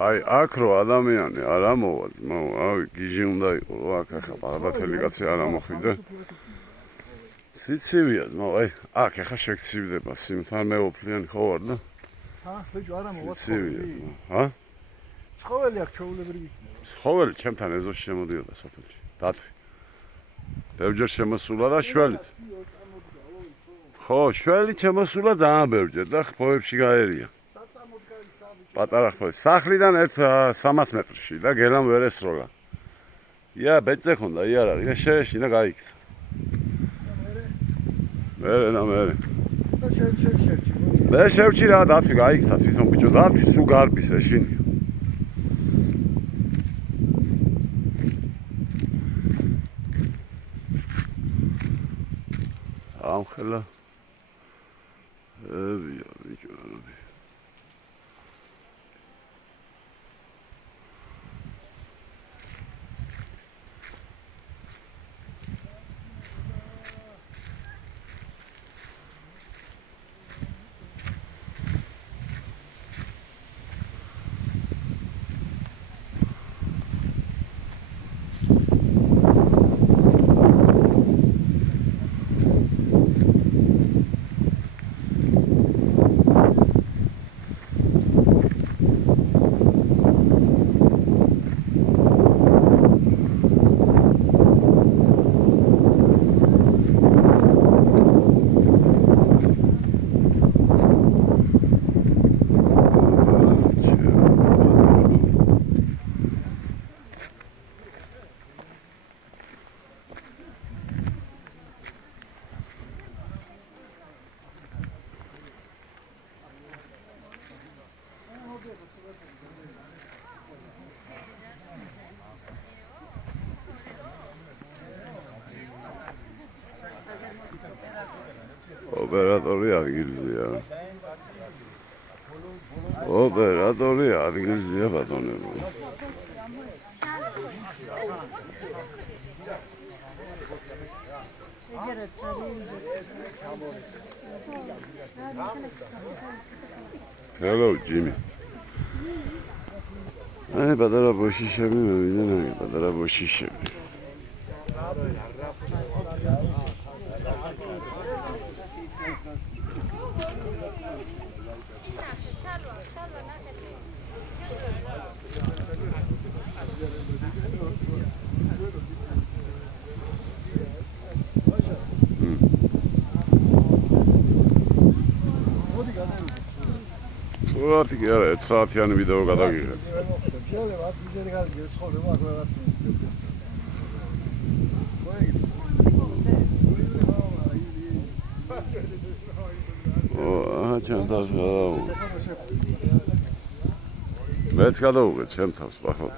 აი აქ რო ადამიანი არ ამოვა, აი გიჟი უნდა იყო აქ ახლა ბარბათელი კაცი არ ამოხვიდა. სიცივია, აი აქ ახლა შეგცივდება სიმთან მეოფლიანი ხო ვარ და? ბიჭო არა მოვა ცივია. ჰა? ცხოველი აქ ჩაულებრივი იქნება. ცხოველი ჩემთან ეზოში შემოდიოდა სოფელში. დათვი. ბევრჯერ შემოსულა და შველიც. ხო, შველი შემოსულა ძალიან ბევრჯერ და ხმოვებში გაერია. პატარა ხმოვი. სახლიდან 300 მეტრში და გელამ ვერ ესროლა. ია, ბეწე ხონდა, იარაღი და შეეშინა გაიქცა. მერე. მე შევჭი რა დათვი გაიქცა თვითონ ბიჭო, დათვი სულ გარბის ეშინია. ამხელა ბიჭო ოპერატორი ადგილზეა. ოპერატორი ადგილზეა ბატონებო. Hello Jimmy. აი პატარა ბოშიშები მოვიდნენ, აი პატარა ბოშიშები. What ki ara 1 საათიანი ვიდეო გადაგიღებ. ჩემთავს მეც გადავუღე ჩემთავს, ხო?